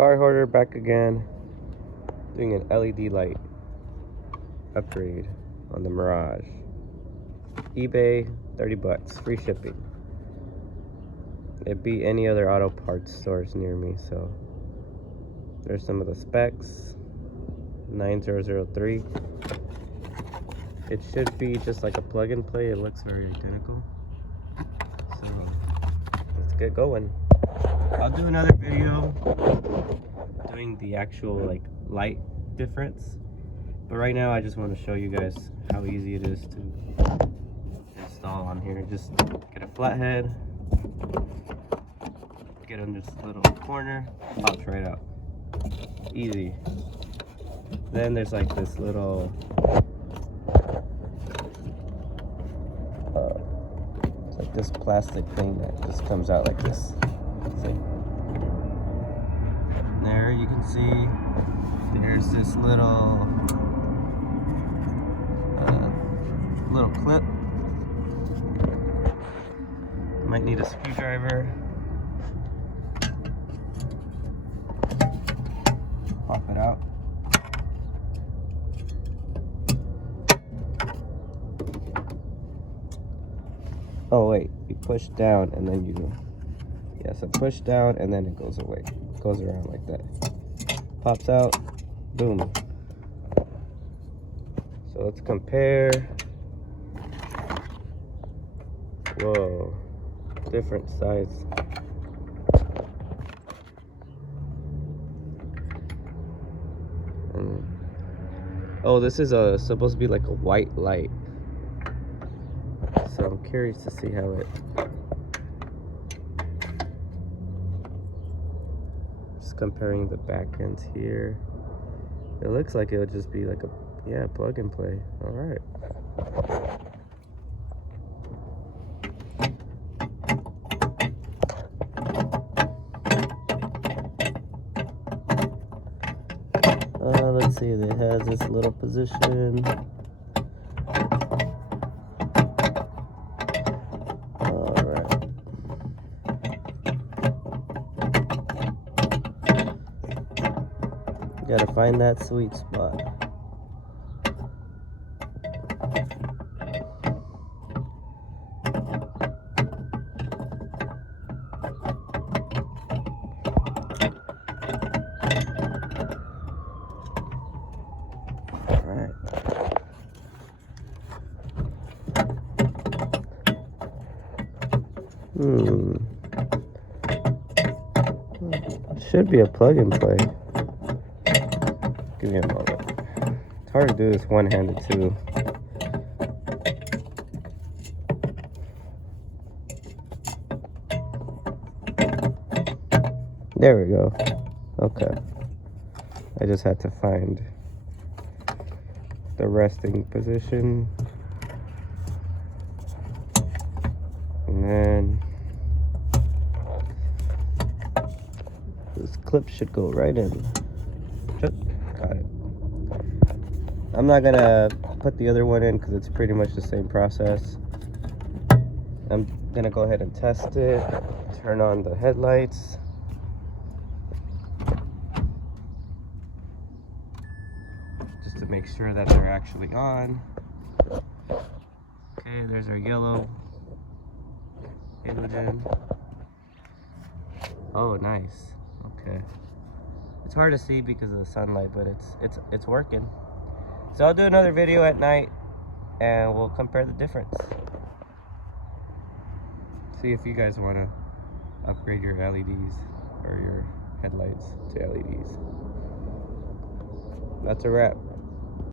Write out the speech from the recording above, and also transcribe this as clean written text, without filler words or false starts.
Car hoarder back again, doing an LED light upgrade on the Mirage. eBay, 30 bucks, free shipping. It beat any other auto parts stores near me, so there's some of the specs. 9003. It should be just like a plug and play. It looks very identical. So let's get going. I'll do another video doing the actual like light difference, but right now I just want to show you guys how easy it is to install on here. Just get a flathead, get in this little corner, pops right out. Easy. Then there's like this little it's like this plastic thing that just comes out like this. See? There you can see there's this little clip. Might need a screwdriver. Pop it out. Oh wait, you push down and then you, yeah, so push down and then it goes away. It goes around like that. Pops out, boom. So let's compare. Whoa, different size. Oh, this is supposed to be like a white light. So I'm curious to see how it. Just comparing the back ends here. It looks like it would just be like a, yeah, plug and play. All right. Let's see, it has this little position. Alright. Gotta find that sweet spot. Should be a plug and play. Give me a moment. It's hard to do this one-handed too. There we go. Okay. I just had to find the resting position. And then this clip should go right in. Got it. I'm not gonna put the other one in because it's pretty much the same process. I'm gonna go ahead and test it. Turn on the headlights. Just to make sure that they're actually on. Okay, there's our yellow halogen. Oh, nice. Okay. It's hard to see because of the sunlight, but it's working. So I'll do another video at night and we'll compare the difference. See if you guys want to upgrade your LEDs or your headlights to LEDs. That's a wrap.